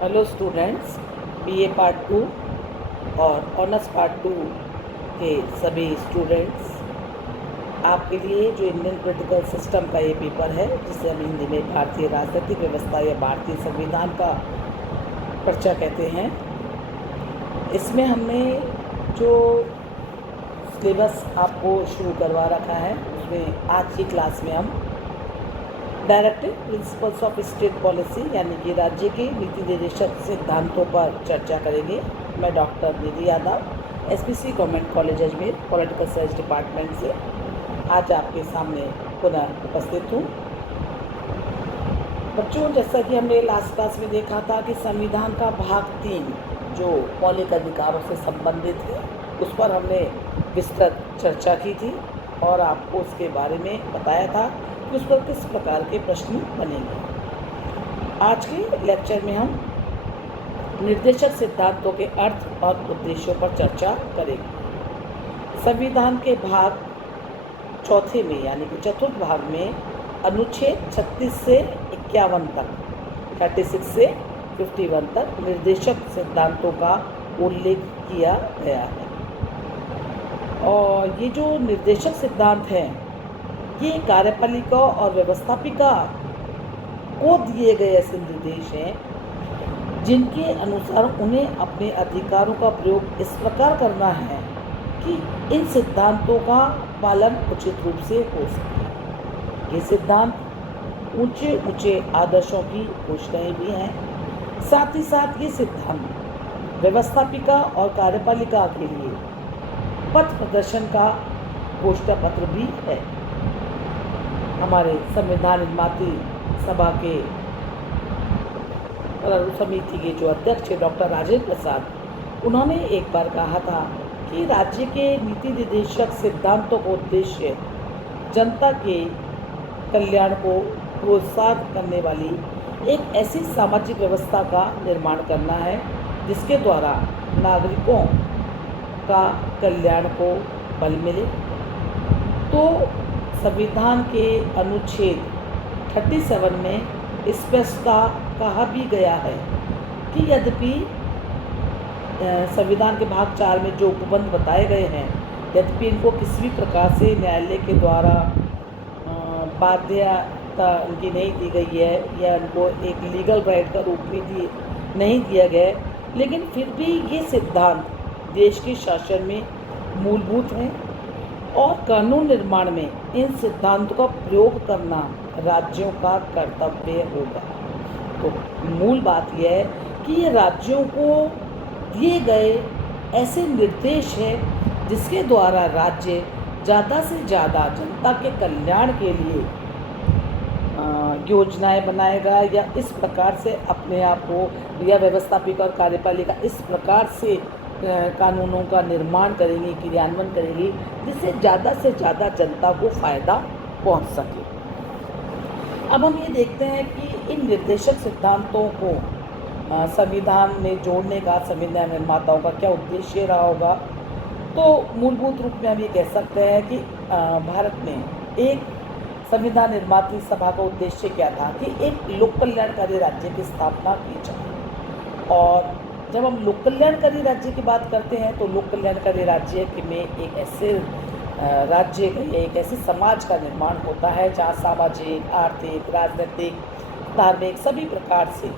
Hello students, BA part 2 और honours part 2 के सभी स्टूडेंट्स, आपके लिए जो इंडियन पॉलिटिकल सिस्टम का ये पेपर है, जिसे हम हिंदी में भारतीय राजनीतिक व्यवस्था या भारतीय संविधान का पर्चा कहते हैं, इसमें हमने जो सिलेबस आपको शुरू करवा रखा है, उसमें आज की क्लास में हम directive principles of state policy यानी कि राज्य के नीति निर्देशक सिद्धांतों पर चर्चा करेंगे। मैं doctor Nidhi Yadav, SPC government college Ajmer, political science department से आज आपके सामने पुनः उपस्थित हूँ। बच्चों, जैसा कि हमने लास्ट क्लास में देखा था कि संविधान का भाग 3 जो मौलिक अधिकारों से संबंधित है, उस पर हमने विस्तृत चर्चा की थी और आपको उसके बारे में बताया था कि उस पर किस प्रकार के प्रश्न बनेंगे। आज के लेक्चर में हम निर्देशक सिद्धांतों के अर्थ और उद्देश्यों पर चर्चा करेंगे। संविधान के भाग चौथे में यानी कि चतुर्थ भाग में अनुच्छेद 36 से 51 तक, 36 से 51 तक निर्देशक सिद्धांतों का उल्लेख किया गया है। और ये जो निर्देशक सिद्धांत हैं, ये कार्यपालिका और व्यवस्थापिका को दिए गए ऐसे निर्देश हैं जिनके अनुसार उन्हें अपने अधिकारों का प्रयोग इस प्रकार करना है कि इन सिद्धांतों का पालन उचित रूप से हो सके। ये सिद्धांत ऊंचे ऊंचे आदर्शों की घोषणाएं भी हैं। साथ ही साथ ये सिद्धांत व्यवस्थापिका और कार्यपालिका के लिए पथ प्रदर्शन का घोषणा पत्र भी है। हमारे संविधान निर्माती सभा के समिति के जो अध्यक्ष है डॉक्टर राजेंद्र प्रसाद, उन्होंने एक बार कहा था कि राज्य के नीति निर्देशक सिद्धांतों का उद्देश्य जनता के कल्याण को प्रोत्साहित करने वाली एक ऐसी सामाजिक व्यवस्था का निर्माण करना है जिसके द्वारा नागरिकों का कल्याण को बल मिले। तो संविधान के अनुच्छेद 37 में स्पष्टता कहा भी गया है कि यद्यपि संविधान के भाग 4 में जो उपबंध बताए गए हैं, यद्यपि इनको किसी भी प्रकार से न्यायालय के द्वारा बाध्यता उनकी नहीं दी गई है या उनको एक लीगल राइट का रूप भी नहीं दिया गया, लेकिन फिर भी ये सिद्धांत देश के शासन में मूलभूत हैं और कानून निर्माण में इन सिद्धांतों का प्रयोग करना राज्यों का कर्तव्य होगा। तो मूल बात यह है कि ये राज्यों को दिए गए ऐसे निर्देश हैं जिसके द्वारा राज्य ज़्यादा से ज़्यादा जनता के कल्याण के लिए योजनाएं बनाएगा या इस प्रकार से अपने आप को या व्यवस्थापिका और कार्यपालिका इस प्रकार से कानूनों का निर्माण करेंगी, क्रियान्वयन करेंगी, जिससे ज़्यादा से ज़्यादा जनता को फ़ायदा पहुंच सके। अब हम ये देखते हैं कि इन निर्देशक सिद्धांतों को संविधान में जोड़ने का संविधान निर्माताओं का क्या उद्देश्य रहा होगा। तो मूलभूत रूप में हम ये कह सकते हैं कि भारत में एक संविधान निर्माती सभा का उद्देश्य क्या था कि एक लोक कल्याणकारी राज्य की स्थापना की जाए। और जब हम लोक कल्याणकारी राज्य की बात करते हैं तो लोक कल्याणकारी राज्य में एक ऐसे राज्य एक ऐसे समाज का निर्माण होता है जहाँ सामाजिक, आर्थिक, राजनीतिक, धार्मिक सभी प्रकार से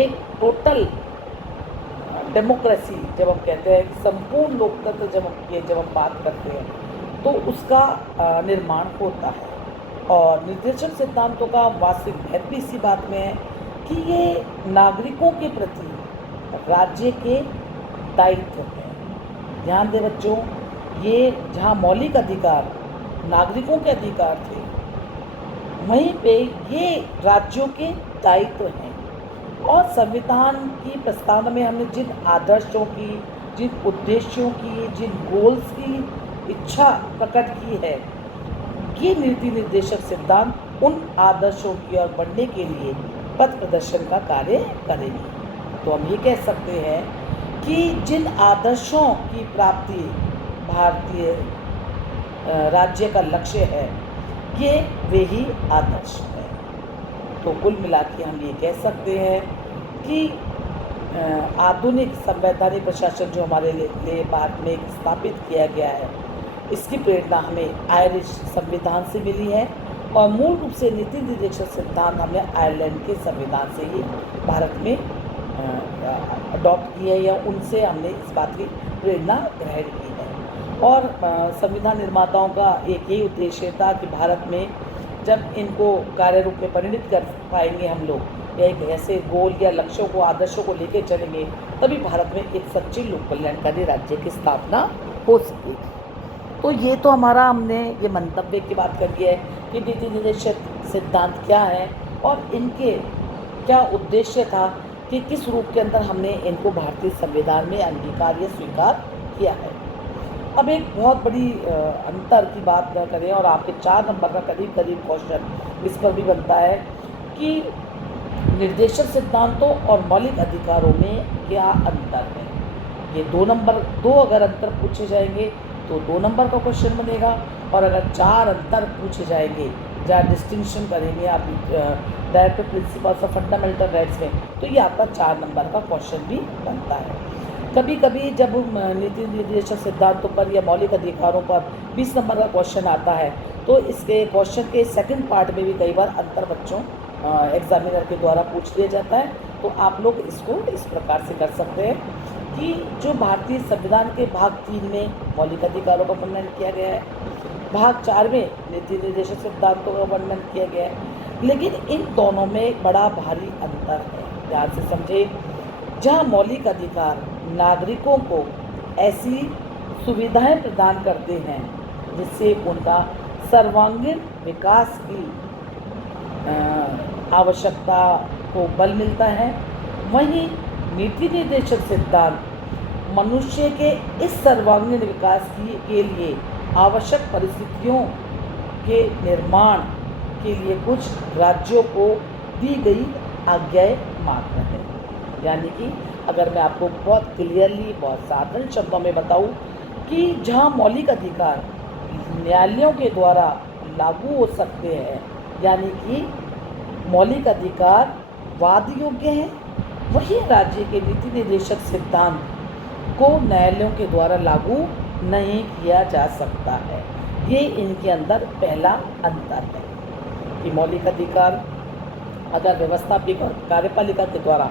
एक टोटल डेमोक्रेसी, जब हम कहते हैं कि संपूर्ण लोकतंत्र जब हम बात करते हैं तो उसका निर्माण होता है। और निर्देशक सिद्धांतों का वास्तविक महत्व इसी बात में है कि ये नागरिकों के प्रति राज्य के दायित्व हैं। ध्यान दें बच्चों, ये जहाँ मौलिक अधिकार नागरिकों के अधिकार थे, वहीं पे ये राज्यों के दायित्व हैं। और संविधान की प्रस्तावना में हमने जिन आदर्शों की, जिन उद्देश्यों की, जिन गोल्स की इच्छा प्रकट की है, ये नीति निर्देशक सिद्धांत उन आदर्शों की ओर बढ़ने के लिए पथ प्रदर्शन का कार्य करेंगे। तो हम ये कह सकते हैं कि जिन आदर्शों की प्राप्ति भारतीय राज्य का लक्ष्य है, ये वे ही आदर्श है। तो कुल मिला के हम ये कह सकते हैं कि आधुनिक संवैधानिक प्रशासन जो हमारे लिए बाद में स्थापित किया गया है, इसकी प्रेरणा हमें आयरिश संविधान से मिली है और मूल रूप से नीति निर्देशक सिद्धांत हमने आयरलैंड के संविधान से ही भारत में अडॉप्ट की है या उनसे हमने इस बात की प्रेरणा ग्रहण की है। और संविधान निर्माताओं का एक ही उद्देश्य था कि भारत में जब इनको कार्य रूप में परिणित कर पाएंगे हम लोग या एक ऐसे गोल या लक्ष्यों को आदर्शों को लेकर चलेंगे, तभी भारत में एक सच्ची लोक कल्याणकारी राज्य की स्थापना हो सकेगी। तो ये तो हमारा हमने ये मंतव्य की बात करी है कि नीति निर्देशक सिद्धांत क्या है और इनके क्या उद्देश्य था कि किस रूप के अंदर हमने इनको भारतीय संविधान में अंगीकार या स्वीकार किया है। अब एक बहुत बड़ी अंतर की बात न करें और आपके 4 नंबर का करीब करीब क्वेश्चन इस पर भी बनता है कि निर्देशक सिद्धांतों और मौलिक अधिकारों में क्या अंतर है। ये 2 नंबर 2 अगर अंतर पूछे जाएंगे तो 2 नंबर का क्वेश्चन बनेगा और अगर 4 अंतर पूछे जाएंगे जहाँ डिस्टिंक्शन करेंगे आप directive principles of fundamental rights में, तो ये आपका 4 नंबर का क्वेश्चन भी बनता है। कभी कभी जब नीति निर्देशक सिद्धांतों पर या मौलिक अधिकारों पर 20 नंबर का क्वेश्चन आता है तो इसके क्वेश्चन के सेकंड पार्ट में भी कई बार अंतर बच्चों एग्जामिनर के द्वारा पूछ लिया जाता है। तो आप लोग इसको इस प्रकार से कर सकते हैं कि जो भारतीय संविधान के भाग 3 में मौलिक अधिकारों का वर्णन किया गया है, भाग 4 में नीति निर्देशक सिद्धांतों का वर्णन किया गया है, लेकिन इन दोनों में एक बड़ा भारी अंतर है। ध्यान से समझे, जहाँ मौलिक अधिकार नागरिकों को ऐसी सुविधाएं प्रदान करते हैं जिससे उनका सर्वांगीण विकास की आवश्यकता को बल मिलता है, वहीं नीति निर्देशक सिद्धांत मनुष्य के इस सर्वांगीण विकास के लिए आवश्यक परिस्थितियों के निर्माण के लिए कुछ राज्यों को दी गई आज्ञाएं मात्र है। यानी कि अगर मैं आपको बहुत क्लियरली बहुत साधारण शब्दों में बताऊं कि जहां मौलिक अधिकार न्यायालयों के द्वारा लागू हो सकते हैं, यानी कि मौलिक अधिकार वाद योग्य हैं, वही राज्य के नीति निर्देशक सिद्धांत को न्यायालयों के द्वारा लागू नहीं किया जा सकता है। ये इनके अंदर पहला अंतर है कि मौलिक अधिकार अगर व्यवस्थापिक और कार्यपालिका के द्वारा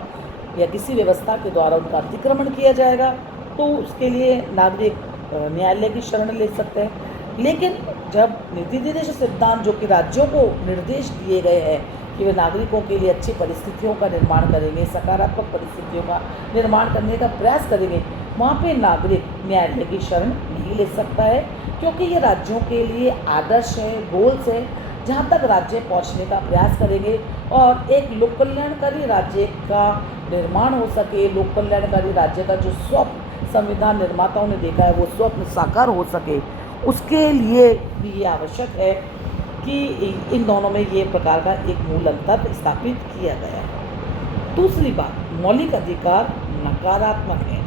या किसी व्यवस्था के द्वारा उनका अतिक्रमण किया जाएगा तो उसके लिए नागरिक न्यायालय की शरण ले सकते हैं। लेकिन जब नीति निर्देशक सिद्धांत जो कि राज्यों को निर्देश दिए गए हैं कि वे नागरिकों के लिए अच्छी परिस्थितियों का निर्माण करेंगे, सकारात्मक परिस्थितियों का निर्माण करने का प्रयास करेंगे, वहाँ पे नागरिक न्यायालय की शरण नहीं ले सकता है, क्योंकि ये राज्यों के लिए आदर्श है, गोल्स है, जहाँ तक राज्य पहुँचने का प्रयास करेंगे और एक लोक कल्याणकारी राज्य का निर्माण हो सके, लोक कल्याणकारी राज्य का जो स्वप्न संविधान निर्माताओं ने देखा है वो स्वप्न साकार हो सके, उसके लिए भी ये आवश्यक है कि इन दोनों में ये प्रकार का एक मूल अंतर स्थापित किया गया है। दूसरी बात, मौलिक अधिकार नकारात्मक है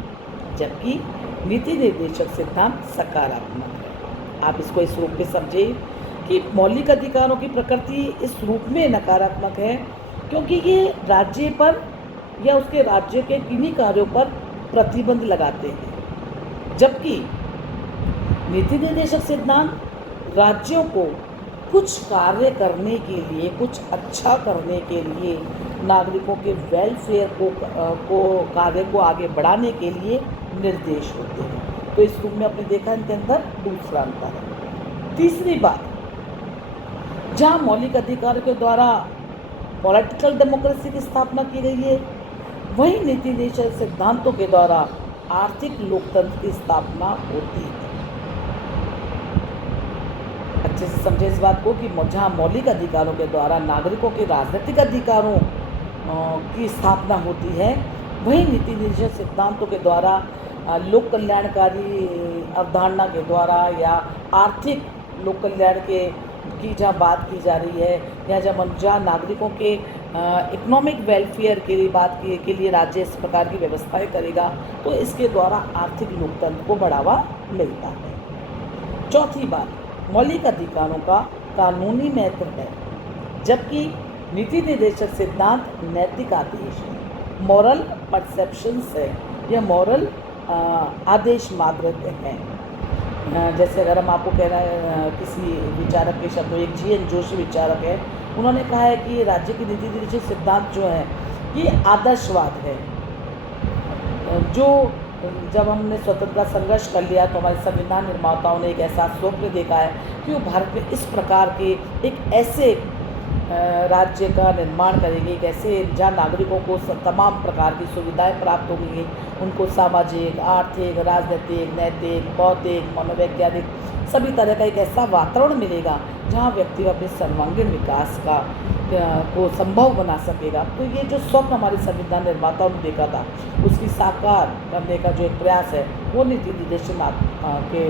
जबकि नीति निर्देशक सिद्धांत सकारात्मक है। आप इसको इस रूप में समझिए कि मौलिक अधिकारों की प्रकृति इस रूप में नकारात्मक है क्योंकि ये राज्य पर या उसके राज्य के किन्हीं कार्यों पर प्रतिबंध लगाते हैं, जबकि नीति निर्देशक सिद्धांत राज्यों को कुछ कार्य करने के लिए, कुछ अच्छा करने के लिए, नागरिकों के वेलफेयर को कार्य को आगे बढ़ाने के लिए निर्देश होते हैं। तो इस रूप में आपने देखा इनके अंदर दूसरा अंतर है। तीसरी बात, जहाँ मौलिक अधिकार के द्वारा पॉलिटिकल डेमोक्रेसी की स्थापना की गई है, वही नीति निर्देशक सिद्धांतों के द्वारा आर्थिक लोकतंत्र की स्थापना होती है। अच्छे से समझे इस बात को कि जहाँ मौलिक अधिकारों के द्वारा नागरिकों के राजनीतिक अधिकारों की स्थापना होती है, वही नीति निर्देशक सिद्धांतों के द्वारा लोक कल्याणकारी अवधारणा के द्वारा या आर्थिक लोक कल्याण की जहाँ बात की जा रही है या जहाँ नागरिकों के इकोनॉमिक वेलफेयर के लिए के लिए राज्य इस प्रकार की व्यवस्थाएं करेगा तो इसके द्वारा आर्थिक लोकतंत्र को बढ़ावा मिलता है। चौथी बात, मौलिक अधिकारों का कानूनी महत्व है जबकि नीति निर्देशक सिद्धांत नैतिक आदेश है। मॉरल परसेप्शंस है, या मॉरल आदेश मात्र हैं। जैसे अगर हम आपको कहना है किसी विचारक के शब्दों, एक GN जोशी विचारक है, उन्होंने कहा है कि राज्य की नीति निर्देशित सिद्धांत जो है ये आदर्शवाद है। जो जब हमने स्वतंत्रता संघर्ष कर लिया तो हमारे संविधान निर्माताओं ने एक ऐसा स्वप्न देखा है कि वो भारत में इस प्रकार के एक ऐसे राज्य का निर्माण करेंगे, एक ऐसे जहाँ नागरिकों को तमाम प्रकार की सुविधाएं प्राप्त होंगी, उनको सामाजिक, आर्थिक, राजनीतिक, नैतिक, बौद्धिक, मनोवैज्ञानिक सभी तरह का एक ऐसा वातावरण मिलेगा जहाँ व्यक्ति अपने सर्वांगीण विकास को संभव बना सकेगा। तो ये जो स्वप्न हमारे संविधान निर्माताओं ने देखा था, उसकी साकार करने का जो एक प्रयास है वो नीति निर्देशन के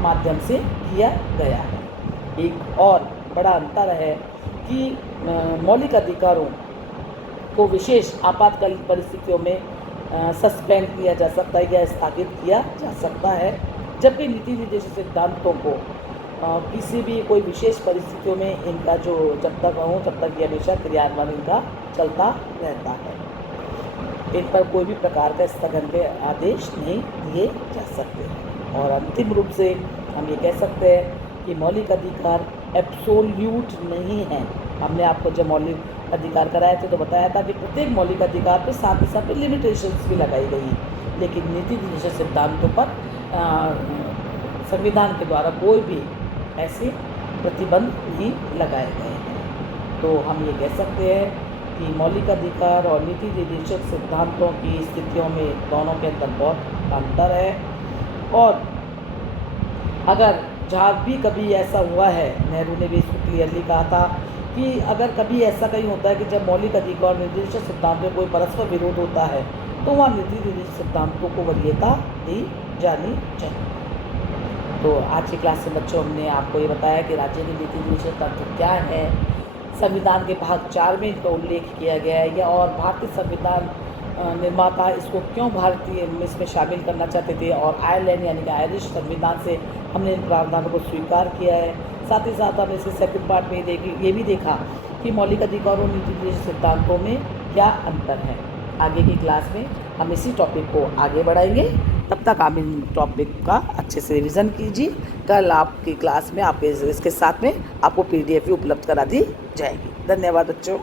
माध्यम से किया गया है। एक और बड़ा अंतर है कि मौलिक अधिकारों को विशेष आपातकालीन परिस्थितियों में सस्पेंड किया जा सकता है या स्थगित किया जा सकता है, जबकि नीति निर्देशित सिद्धांतों को किसी भी कोई विशेष परिस्थितियों में इनका जो जब तक हो तब तक ये हमेशा क्रियान्वयन इनका चलता रहता है। इन पर कोई भी प्रकार का स्थगन के आदेश नहीं दिए जा सकते। और अंतिम रूप से हम ये कह सकते हैं कि मौलिक अधिकार एब्सोल्यूट नहीं है। हमने आपको जब मौलिक अधिकार कराए थे तो बताया था कि प्रत्येक मौलिक अधिकार पे साथ ही साथ लिमिटेशंस भी लगाई गई, लेकिन नीति निर्देशित सिद्धांतों पर संविधान के द्वारा कोई भी ऐसे प्रतिबंध नहीं लगाए गए हैं। तो हम ये कह सकते हैं कि मौलिक अधिकार और नीति निर्देशित सिद्धांतों की स्थितियों में दोनों के अंदर बहुत अंतर है। और अगर जहाँ भी कभी ऐसा हुआ है, नेहरू ने भी इसको क्लियरली कहा था कि अगर कभी ऐसा कहीं होता है कि जब मौलिक अधिकार और निर्देशित सिद्धांतों में कोई परस्पर विरोध होता है तो वहाँ नीति निर्देशित सिद्धांतों को वरीयता दी जानी चाहिए। तो आज की क्लास में बच्चों हमने आपको ये बताया कि राज्य की नीति निर्देशित तंत्र क्या है, संविधान के भाग 4 में इनका उल्लेख किया गया है, या और भारतीय संविधान निर्माता इसको क्यों भारतीय इसमें शामिल करना चाहते थे, और आयरलैंड यानी कि आयरिश संविधान से हमने इन प्रावधानों को स्वीकार किया है। साथ ही साथ हमने इसके सेकंड पार्ट में ये भी देखा कि मौलिक अधिकारों और नीति निर्देशित सिद्धांतों में क्या अंतर है। आगे की क्लास में हम इसी टॉपिक को आगे बढ़ाएंगे। तब तक आप इन टॉपिक का अच्छे से रिवीजन कीजिए। कल आपकी क्लास में आपके इसके साथ में आपको PDF भी उपलब्ध करा दी जाएगी। धन्यवाद बच्चों।